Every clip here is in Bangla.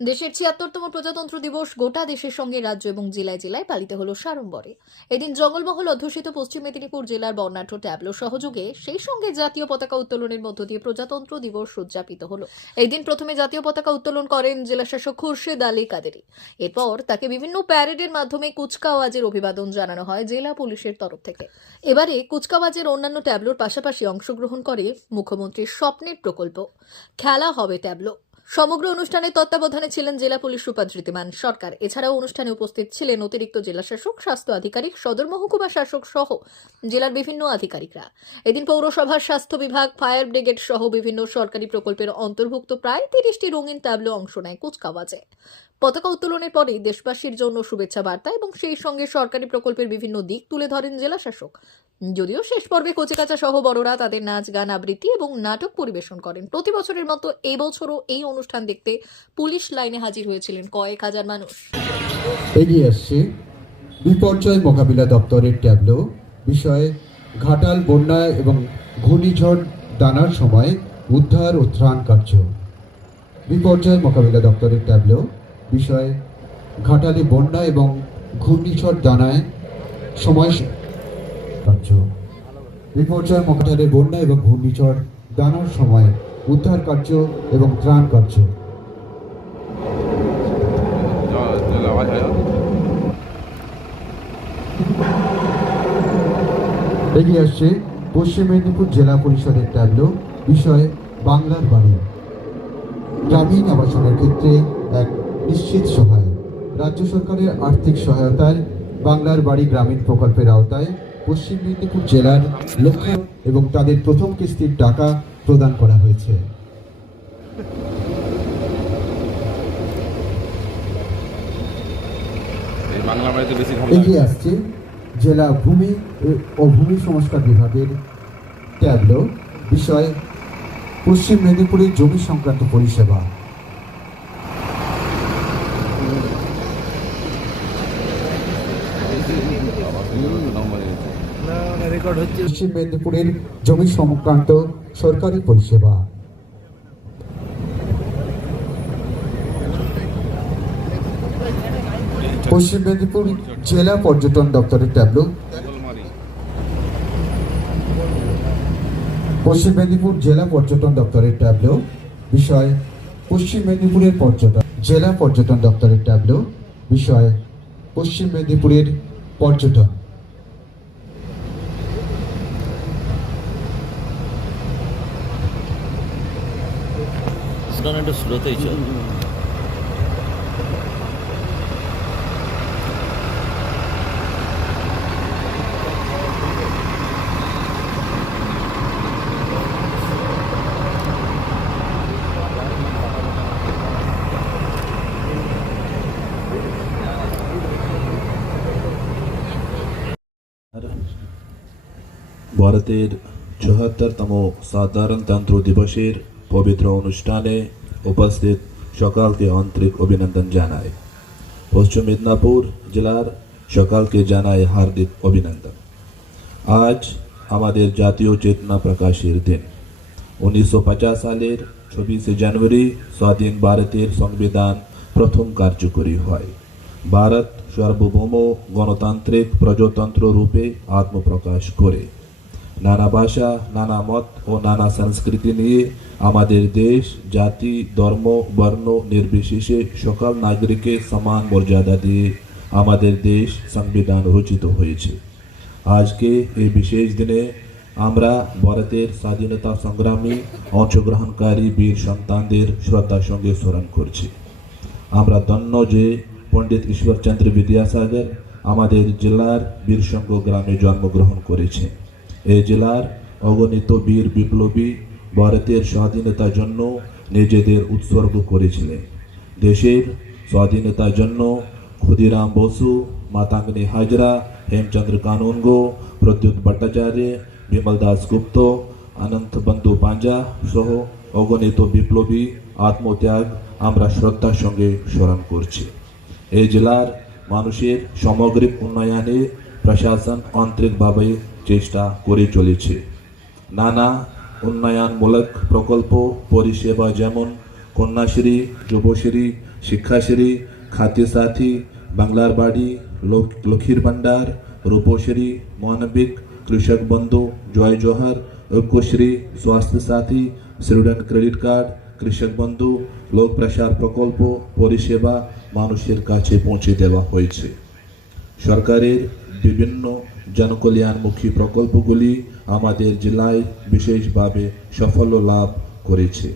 দেশের ছিয়াত্তরতম প্রজাতন্ত্র দিবস গোটা দেশের সঙ্গে রাজ্য এবং জেলায় জেলায় পালিত হলো সাড়ম্বরে। এদিন জঙ্গলমহল অধ্যুষিত পশ্চিম মেদিনীপুর জেলার বর্ণাঢ্য ট্যাবলো সহযোগে সেই সঙ্গে জাতীয় পতাকা উত্তোলনের মধ্য দিয়ে প্রজাতন্ত্র দিবস উদযাপিত হল। এই দিন প্রথমে জাতীয় পতাকা উত্তোলন করেন জেলাশাসক খুরশেদ আলী কাদেরি। এরপর তাকে বিভিন্ন প্যারেডের মাধ্যমে কুচকাওয়াজের অভিবাদন জানানো হয় জেলা পুলিশের তরফ থেকে। এবারে কুচকাওয়াজের অন্যান্য ট্যাবলোর পাশাপাশি অংশগ্রহণ করে মুখ্যমন্ত্রীর স্বপ্নের প্রকল্প। খেলা হবে ট্যাবলো। সমগ্র অনুষ্ঠানে তত্ত্বাবধানে ছিলেন জেলা পুলিশ সুপার ধৃতিমান সরকার। এছাড়াও অনুষ্ঠানে উপস্থিত ছিলেন অতিরিক্ত জেলা শাসক, স্বাস্থ্য আধিকারিক, সদর মহকুমা শাসক সহ জেলার বিভিন্ন আধিকারিকরা। এদিন পৌরসভার স্বাস্থ্য বিভাগ, ফায়ার ব্রিগেড সহ বিভিন্ন সরকারি প্রকল্পের অন্তর্ভুক্ত প্রায় তিরিশটি রঙিন ট্যাবলো অংশ নেয় কুচকাওয়াজে। পতাকা উত্তোলনের পরে দেশবাসীর জন্য শুভেচ্ছা বার্তা এবং সেই সঙ্গে সরকারি প্রকল্পের বিভিন্ন দিক তুলে ধরেন জেলা শাসক। যদিও শেষ পর্বে কচিকাচা সহ বড়রা তাদের নাচ, গান, আবৃত্তি এবং নাটক পরিবেশন করেন। প্রতি বছরের মতো এই বছরও এই অনুষ্ঠান দেখতে পুলিশ লাইনে হাজির হয়েছিলেন কয়েক হাজার মানুষ। এগিয়ে আসছে বিপর্যয় মোকাবিলা দপ্তরের ট্যাবলো। বিষয়ে ঘাটাল, বন্যা এবং ঘূর্ণিঝড় দানার সময় উদ্ধার ও ত্রাণ কার্য। বিপর্যয় মোকাবিলা দপ্তরের ট্যাবলো। বিষয়ে ঘাটালে বন্যা এবং ঘূর্ণিঝড় জানায় সময় রাজ্য বিপর্যয় বন্যা এবং ঘূর্ণিঝড় জানার সময় উদ্ধার কার্য এবং ত্রাণ কার্য। এগিয়ে আসছে পশ্চিম মেদিনীপুর জেলা পরিষদের ট্যাবলো, বিষয় বাংলার বাড়ি গ্রামীণ আবাসনের ক্ষেত্রে এক নিশ্চিত সহায় রাজ্য সরকারের আর্থিক সহায়তায় বাংলার বাড়ি গ্রামীণ প্রকল্পের আওতায় পশ্চিম মেদিনীপুর জেলার লক্ষ এবং তাদের প্রথম কিস্তির টাকা প্রদান করা হয়েছে। এগিয়ে আসছে জেলা ভূমি ও ভূমি সংস্কার বিভাগের ট্যাবলো বিষয় পশ্চিম মেদিনীপুরের জমি সংক্রান্ত পরিষেবা রেকর্ড হচ্ছে পশ্চিম মেদিনীপুরের জমি সংক্রান্ত সরকারি পরিষেবা। পশ্চিম মেদিনীপুর জেলা পর্যটন দপ্তরের ট্যাবলো। পশ্চিম মেদিনীপুর জেলা পর্যটন দপ্তরের ট্যাবলো। বিষয়, পশ্চিম মেদিনীপুরের পর্যটন জেলা পর্যটন দপ্তরের ট্যাবলো। বিষয়, পশ্চিম মেদিনীপুরের পর্যটন স্লোন একটু স্লোতেই চল। ভারতের চুয়াত্তরতম সাধারণতন্ত্র দিবসের পবিত্র অনুষ্ঠানে উপস্থিত সকালকে আন্তরিক অভিনন্দন জানায় পশ্চিম মেদিনীপুর জেলার সকালকে জানায় হার্দিক অভিনন্দন। আজ আমাদের জাতীয় চেতনা প্রকাশের দিন। উনিশশো সালের চব্বিশে জানুয়ারি স্বাধীন ভারতের সংবিধান প্রথম কার্যকরী হয়। ভারত সার্বভৌম গণতান্ত্রিক প্রজাতন্ত্র রূপে আত্মপ্রকাশ করে। নানা ভাষা, নানা মত ও নানা সংস্কৃতি নিয়ে আমাদের দেশ, জাতি, ধর্ম, বর্ণ নির্বিশেষে সকল নাগরিকের সমান মর্যাদা দিয়ে আমাদের দেশ সংবিধান রচিত হয়েছে। আজকে এই বিশেষ দিনে আমরা ভারতের স্বাধীনতা সংগ্রামী, অংশগ্রহণকারী বীর সন্তানদের শ্রদ্ধার সঙ্গে স্মরণ করছি। আমরা ধন্য যে পণ্ডিত ঈশ্বরচন্দ্র বিদ্যাসাগর আমাদের জেলার বীরসঙ্গ গ্রামে জন্মগ্রহণ করেছেন। এই জেলার অগণিত বীর বিপ্লবী ভারতের স্বাধীনতার জন্য নিজেদের উৎসর্গ করেছিলেন। দেশের স্বাধীনতার জন্য ক্ষুদিরাম বসু মাতাঙ্গিনী হাজরা, হেমচন্দ্র কানুনগো প্রদ্যুৎ ভট্টাচার্য, বিমল দাস গুপ্ত, অনন্ত বন্ধু পাঞ্জা সহ অগণিত বিপ্লবী আত্মত্যাগ আমরা শ্রদ্ধার সঙ্গে স্মরণ করছি। এই জেলার মানুষের সামগ্রিক উন্নয়নে প্রশাসন আন্তরিকভাবে চেষ্টা করে চলেছে। নানা উন্নয়নমূলক প্রকল্প, পরিষেবা যেমন কন্যাশ্রী, যুবশ্রী, শিক্ষাশ্রী খাদ্য সাথী বাংলার বাড়ি, লোক- লক্ষ্মীর ভান্ডার রূপশ্রী, মানবিক, কৃষক বন্ধু, জয় জোহার, ঐক্যশ্রী স্বাস্থ্য সাথী স্টুডেন্ট ক্রেডিট কার্ড, কৃষক বন্ধু, লোক প্রসার প্রকল্প, পরিষেবা মানুষের কাছে পৌঁছে দেওয়া হয়েছে। সরকারের বিভিন্ন জনকল্যাণমুখী প্রকল্পগুলি আমাদের জেলায় বিশেষভাবে সাফল্য লাভ করেছে।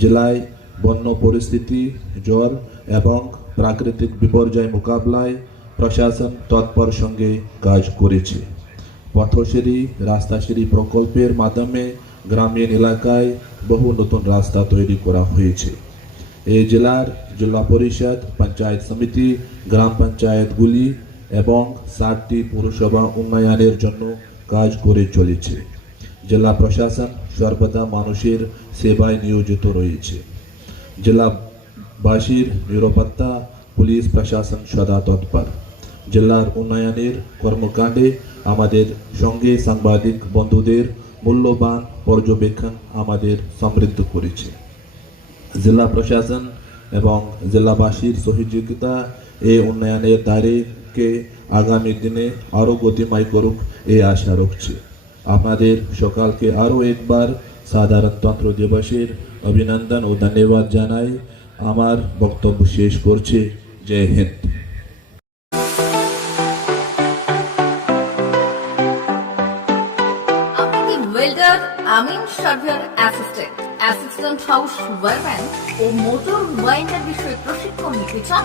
জেলায় বন্য পরিস্থিতি, জ্বর এবং প্রাকৃতিক বিপর্যয় মোকাবিলায় প্রশাসন তৎপর সঙ্গে কাজ করেছে। পথশ্রী, রাস্তাশ্রী প্রকল্পের মাধ্যমে গ্রামীণ এলাকায় বহু নতুন রাস্তা তৈরি করা হয়েছে। এই জেলার জেলা পরিষদ, পঞ্চায়েত সমিতি, গ্রাম পঞ্চায়েতগুলি এবং ষাটটি পৌরসভা উন্নয়নের জন্য কাজ করে চলেছে। জেলা প্রশাসন সর্বদা মানুষের সেবায় নিয়োজিত রয়েছে। জেলাবাসীর নিরাপত্তা, পুলিশ প্রশাসন সদা তৎপর। জেলার উন্নয়নের কর্মকাণ্ডে আমাদের সঙ্গে সাংবাদিক বন্ধুদের মূল্যবান পর্যবেক্ষণ আমাদের সমৃদ্ধ করেছে। জেলা প্রশাসন এবং জেলাবাসীর সহযোগিতা এই উন্নয়নের দ্বারেকে আগামী দিনে আরও গতিময় করুক এই আশা রাখছি। আপনাদের সকালকে আরও একবার সাধারণতন্ত্র দিবসের অভিনন্দন ও ধন্যবাদ জানাই। আমার বক্তব্য শেষ করছি। জয় হিন্দ। কি welder amin assistant assistant house wireman ও মোটর ওয়াইন্ডার বিষয়ে প্রশিক্ষণ নিতে চান?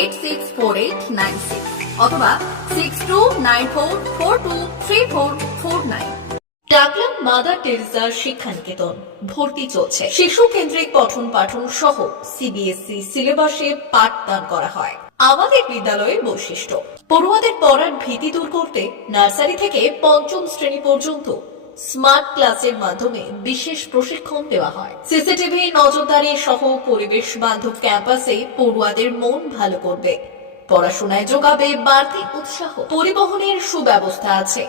eight six অথবা six two nine four four two three four four nine Takla Mother Teresa Shiksha Niketan ভর্তি চলছে। শিশু কেন্দ্রিক পঠন পাঠন সহ সিবিএসই সিলেবাসে পাঠদান করা হয়। আমাদের বিদ্যালয়ের বৈশিষ্ট্য। পড়ুয়াদের পড়ার ভীতি দূর করতে নার্সারি থেকে পঞ্চম শ্রেণি পর্যন্ত স্মার্ট ক্লাসের মাধ্যমে বিশেষ প্রশিক্ষণ দেওয়া হয়। সিসিটিভি নজরদারি সহ পরিবেশ বান্ধব ক্যাম্পাসে পড়ুয়াদের মন ভালো করবে। পড়াশোনায় যোগাবে বাড়তি উৎসাহ। পরিবহনের সুব্যবস্থা আছে।